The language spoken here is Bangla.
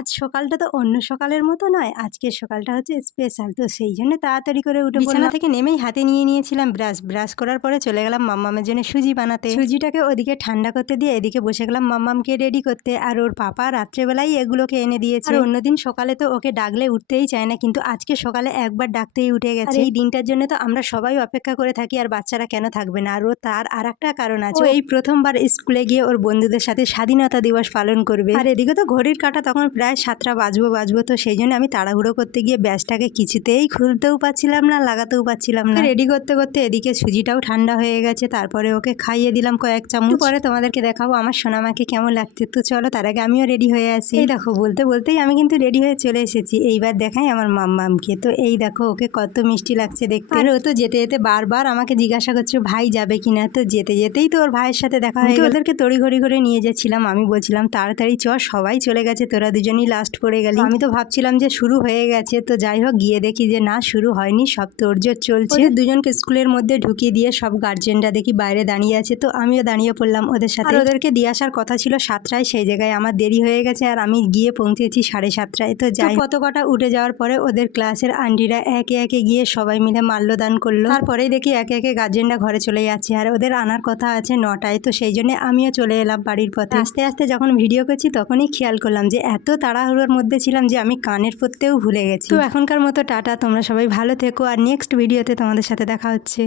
আজ সকালটা তো অন্য সকালের মতো নয়, আজকের সকালটা হচ্ছে স্পেশাল। তো সেই জন্য তাড়াতাড়ি করে উঠে বিছানা থেকে নেমেই হাতে নিয়ে নিয়েছিলাম ব্রাশ করার পরে চলে গেলাম মাম্মামের জন্য সুজি বানাতে। সুজিটাকে ওদিকে ঠান্ডা করতে দিয়ে এদিকে বসে গেলাম মাম্মামকে রেডি করতে। আর ওর পাপা রাত্রেবেলাই এগুলোকে এনে দিয়েছে। আর অন্যদিন সকালে তো ওকে ডাকলে উঠতেই চায় না, কিন্তু আজকে সকালে একবার ডাকতেই উঠে গেছে। এই দিনটার জন্য তো আমরা সবাই অপেক্ষা করে থাকি, আর বাচ্চারা কেন থাকবে না। আর ও তার আর একটা কারণ আছে, এই প্রথমবার স্কুলে গিয়ে ওর বন্ধুদের সাথে স্বাধীনতা দিবস পালন করবে। আর এদিকে তো ঘড়ির কাঁটা তখন প্রায় 7টা বাজবো। তো সেই জন্য আমি তাড়াহুড়ো করতে গিয়ে ব্যাসটাকে কিছুতেই খুলতেও পারছিলাম না, লাগাতেও পারছিলাম না। রেডি করতে করতে এদিকে সুজিটাও ঠান্ডা হয়ে গেছে। তারপরে ওকে খাইয়ে দিলাম কয়েক চামচ। পরে তোমাদেরকে দেখাবো আমার সোনামাকে কেমন লাগছে। তো চলো তার আগে আমিও রেডি হয়ে আসি। এই দেখো বলতে বলতেই আমি কিন্তু রেডি হয়ে চলে এসেছি। এইবার দেখাই আমার মাম্মামকে। তো এই দেখো ওকে কত মিষ্টি লাগছে দেখতে। আর ও তো যেতে যেতে বারবার আমাকে জিজ্ঞাসা করছে ভাই যাবে কিনা। তো যেতে যেতেই তো ওর ভাইয়ের সাথে দেখা হয়ে গেল। ওদেরকে তড়িঘড়ি করে নিয়ে যাচ্ছিলাম। আমি বলছিলাম তাড়াতাড়ি চ, সবাই চলে গেছে, তোরা দুজনই লাস্ট পড়ে গেলি। আমি তো ভাবছিলাম যে শুরু হয়ে গেছে। তো যাই হোক গিয়ে দেখি যে না, শুরু হয়নি, সব তোড়জোড় চলছে। ওদের দুজনকে স্কুলের মধ্যে ঢুকিয়ে দিয়ে সব গার্জেনরা দেখি বাইরে দাঁড়িয়ে আছে। তো আমিও দাঁড়িয়ে পড়লাম ওদের সাথে। ওদেরকে দিয়ে আসার কথা ছিল 7টায়, সেই জায়গায় আমার দেরি হয়ে গেছে আর আমি গিয়ে পৌঁছেছি 7:30টায়। তো যাই কত কটা উঠে যাওয়ার পরে ওদের ক্লাসের আন্টিরা একে একে গিয়ে সবাই মিলে মাল্যদান করলো। তারপরেই দেখি একে একে গার্জেনরা ঘরে চলে যাচ্ছে, আর ওদের আনার কথা আছে 9টায়। তো সেই জন্য আমিও চলে এলাম বাড়ির পথে। আস্তে আস্তে যখন ভিডিও করছি তখনই খেয়াল করলাম যে এত তাড়াহুড়োর মধ্যে ছিলাম যে আমি কানের পরতেও ভুলে গেছি। তো এখনকার মতো টাটা, তোমরা সবাই ভালো থেকো, আর নেক্সট ভিডিওতে তোমাদের সাথে দেখা হচ্ছে।